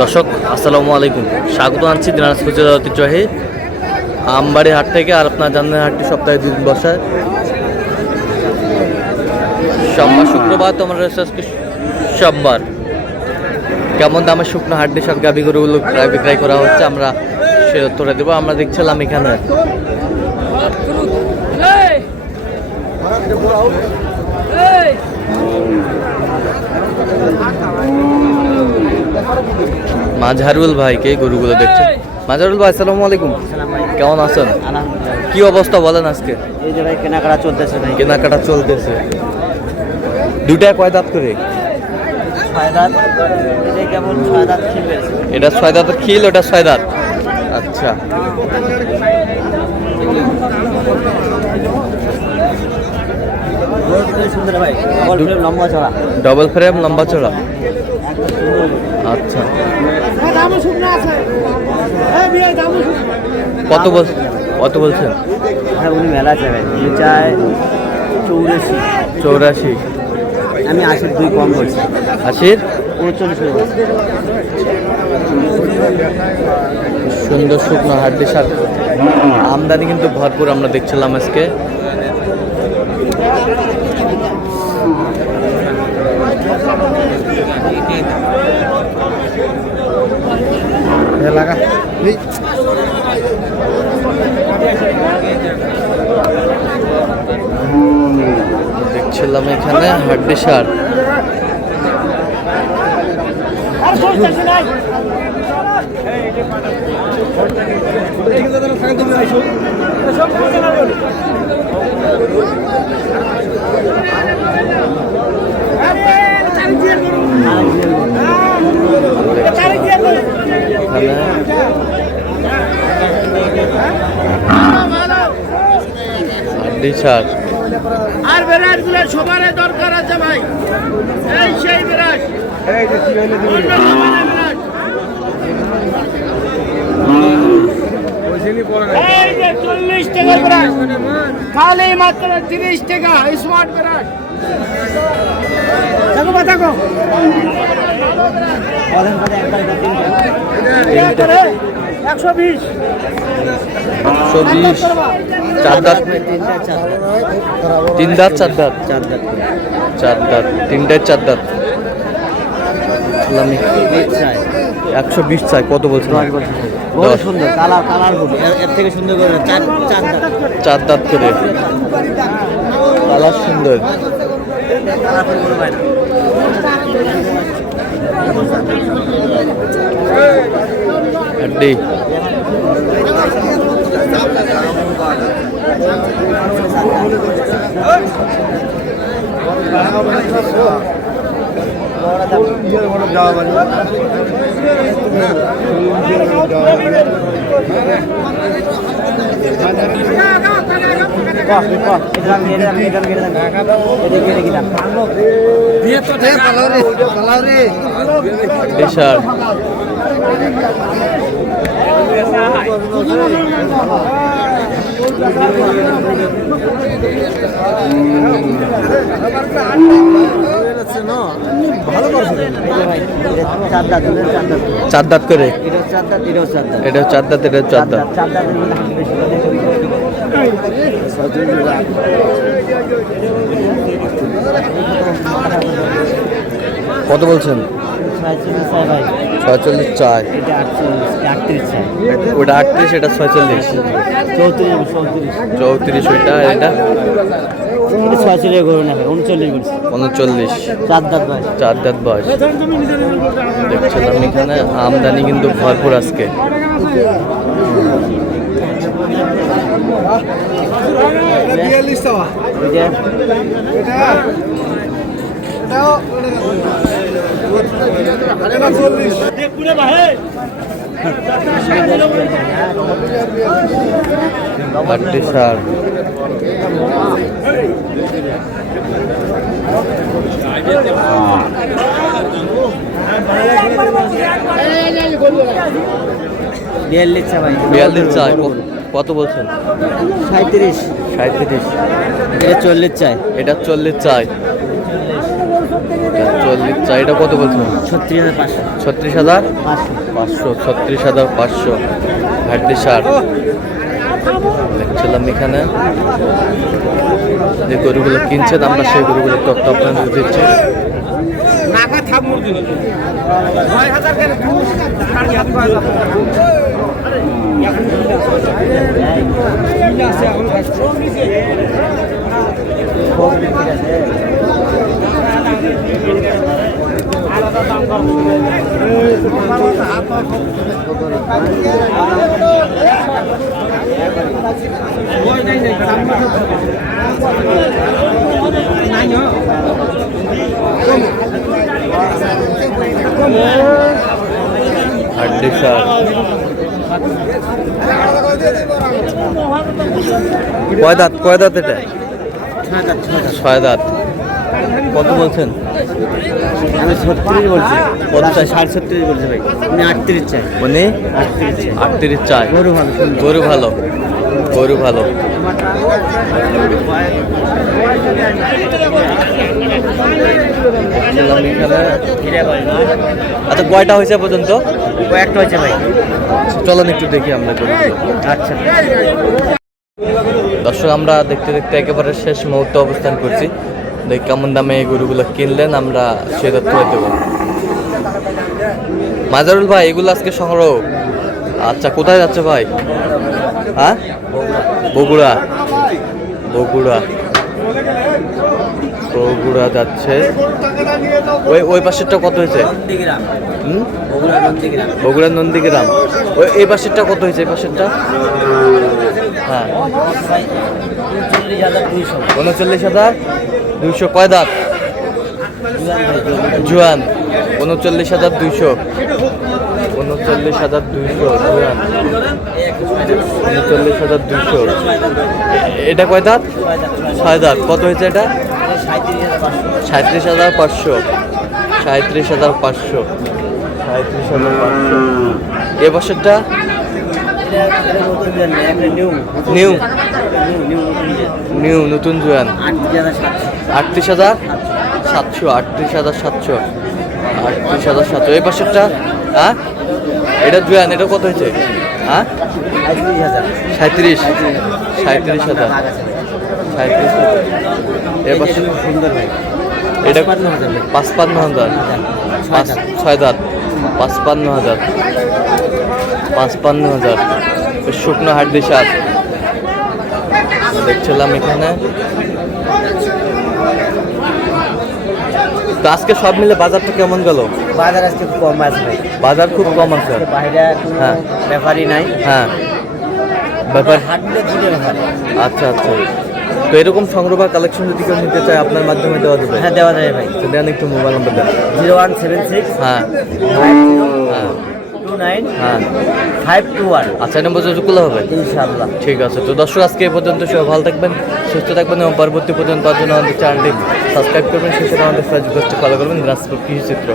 দর্শক আসসালামু আলাইকুম, স্বাগত আনছি দিনাজপুর জেলার ঐতিহ্যবাহী আমবাড়ি হাট থেকে। আর আপনার জানেন হাটটি সপ্তাহে 2 দিন বসায়, সোমবার শুক্রবার। তোমার আজকে সোমবার। কেমন দামে শুকনো হাড্ডি সব গাভী গরুগুলো ক্রয় বিক্রয় করা হচ্ছে আমরা সে উত্তরে দেবো। আমরা দেখছিলাম এখানে মাঝহারুল ভাইকে গরুগুলো দেখছেন। মাঝহারুল ভাই আসসালামু আলাইকুম, কেমন আছেন? কি অবস্থা বলেন আজকে? এই যে ভাই কেনাকাটা চলতেছে, ভাই কেনাকাটা চলতেছে। দুটায় কয় দাঁত করে? 6 দাঁত। এটা কেমন 6 দাঁত খিল বেশ? এটা 6 দাঁতের খিল, ওটা 6 দাঁত। আচ্ছা, সুন্দর ভাই, লম্বা চড়া, ডবল ফ্রেম লম্বা চড়া। আচ্ছা, কত বলছেন? হ্যাঁ উনি মেলা চাই ভাই, উনি চায় 84। আমি 80 2 কম বলছি। 80 39। সুন্দর শুকনো হাড্ডি সার আমদানি কিন্তু ভরপুর আমরা দেখছিলাম আজকে। দেখছিলাম এখানে হাড্ডি সার। আর বিরাট গুলো সবার দরকার আছে ভাই, এই সেই বিরাট, এই যে 40 টাকা বিরাট, খালি মাত্র 30 টাকা স্মার্ট বিরাট। দেখো দেখো 120 4 দাঁত, 3 দাঁত, 4 দাঁত, 4 দাঁত, 3টায় 4 দাঁত। 120 চাই। কত বলছেন? সুন্দর কালার এর থেকে সুন্দর করে 4 দাঁত করে কালার সুন্দর। হাড্ডি চার দাঁত করে। এটা 4 দাঁত, এটা 4 দাঁত। কত বলছেন? 46 চাই। ওটা 38, এটা 46, 34 ওইটা, এটা 46 করবে না ভাই, 39। 4 দাঁত বয়স। দেখছিলাম এখানে আমদানি কিন্তু ভরপুর আজকে। হাড্ডি সার বিয়াল্লিশ চাই। কত বলছেন? 37। এটা 40 চাই। এটা 40 চাই। 45 চা, এটা কত বলছেন? 36,500 36,500, 36,500 হাড্ডি সার। দেখছিলাম এখানে যে গরুগুলো কিনছেন, আমরা সেই গরুগুলো তথ্য আপনাদের দিচ্ছি। হাড্ডি সার কয় দাঁত? কয় দাঁত এটা? 6 দাঁত। কত বলছেন? আমি 36 বলছি, কত চাই? 37 বলছি ভাই, আমি 38 চাই। মানে 38 চাই। গরু ভালো, সুন্দর। গরু ভালো, গরু ভালো। দেখছিলাম এখানে। আচ্ছা, কয়টা হয়েছে পর্যন্ত? কয়েকটা হয়েছে ভাই। চলেন একটু দেখি আমরা গরুগুলো। আচ্ছা, দর্শক, আমরা দেখতে দেখতে একেবারে শেষ মুহূর্তে অবস্থান করছি। দেখ কেমন দামে এই গরুগুলো কিনলেন, আমরা সে তথ্য দেবো। মাজারুল ভাই, এগুলো আজকে সংগ্রহ। আচ্ছা, কোথায় যাচ্ছে ভাই? হ্যাঁ, বগুড়া। বগুড়া, বগুড়া যাচ্ছে। ওই পাশেরটা কত হয়েছে? বগুড়া নন্দীগ্রাম। এই পাশেরটা কত হয়েছে? এই পাশেরটা? হ্যাঁ, 39,200। কয় দাঁত? জুয়ান। 39,200। 39,200 জুয়ান। 39,200। এটা কয় দাঁত? 6 দাঁত। কত হয়েছে এটা? 37,500। 37,500। 37,500। এ বছরটা নিউ নিউ নতুন জুয়ান। 38,700। 38,700। 38,700। এই বছরটা? হ্যাঁ, এটা জুয়ান। এটা কত হয়েছে? হ্যাঁ, 37,000। 37,000। এ বছর সুন্দর ভাই। এটা 55,000। 6 দাঁত। 55,000। 55,000। শুকনো হাড্ডি সার দেখছিলাম এখানে। তো আজকে সব মিলে বাজারটা কেমন গেল? বাজার আজকে খুব কম আছে ভাই। বাজার খুব কম আছে। বাইরে হ্যাঁ, ব্যাপারই নাই। হ্যাঁ, ব্যাপার। হাটলে দুটো ব্যাপার। আচ্ছা আচ্ছা। তো এরকম সংগ্রহ বা কালেকশন যদি কেউ নিতে চায়, আপনার মাধ্যমে দেওয়া যাবে? হ্যাঁ, দেওয়া যাবে ভাই। তো দেন একটু মোবাইল নাম্বার দেন। 0176 হ্যাঁ, 50 হ্যাঁ, 29 হ্যাঁ। 521। আচ্ছা, এই নম্বর যোগাযোগ হবে? ইনশাআল্লাহ। ঠিক আছে। তো দর্শক, আজকে এই পর্যন্ত সবাই ভালো থাকবেন, সুস্থ থাকবেন এবং পরবর্তী পর্যন্ত পাওয়ার জন্য আমাদের চ্যানেলটি সাবস্ক্রাইব করবেন। সেই সাথে আমাদের ফেসবুক পেজটি ফলো করবেন, দিনাজপুর কৃষি চিত্র।